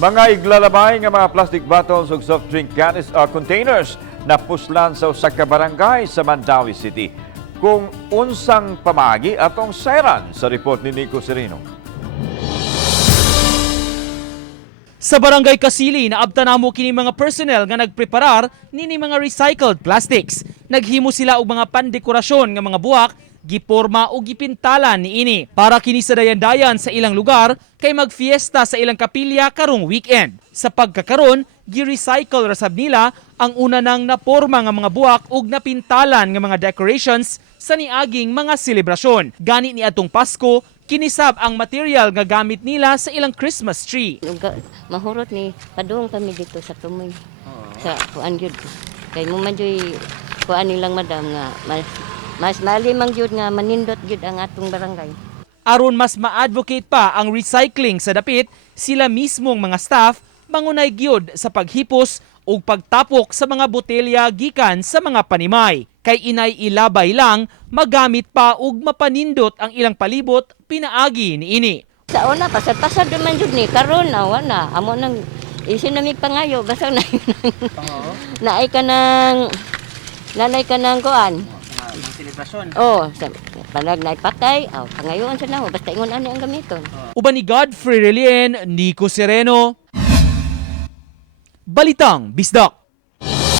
Mga iglalabay nga mga plastic bottles ug soft drink containers na puslan sa usa ka barangay sa Mandawi City. Kung unsang pamagi atong sayran sa report ni Nico Sereno. Sa barangay Kasili, naabtan namo kini mga personnel nga nagpreparar nini mga recycled plastics. Naghimo sila og mga pandekorasyon nga mga buwak, giporma o gipintalan niini para kini sa dayan-dayan sa ilang lugar kay magfiesta sa ilang kapilya karong weekend. Sa pagkakaron, gi-recycle rasab nila ang una nang naporma nga mga buwak ug napintalan nga mga decorations sa niaging mga selebrasyon. Gani ni atong Pasko, kinisab ang material nga gamit nila sa ilang Christmas tree. Mahurot ni padung kami dito sa Tumoy. Sa kuan gyud. Kay mo man joy kuan nilang madam nga mas malimang gyud nga manindot gyud ang atong barangay. Aron mas ma-advocate pa ang recycling sa dapit, sila mismong mga staff mangunay gyud sa paghipos ug pagtapok sa mga botelya gikan sa mga panimay. Kay inay ilabay lang, magamit pa ug mapanindot ang ilang palibot pinaagi niini. Sa una pasad-pasad man jud ni karon awa na amo nang isinamig pangayo basta na naay ka nang nanay ka nang kuan. Oh, palag na ipatay, pangayoon sa naho, basta ingon ani ang gamiton. Uban ni Godfrey Relien, Nico Sereno, Balitang Bisdak.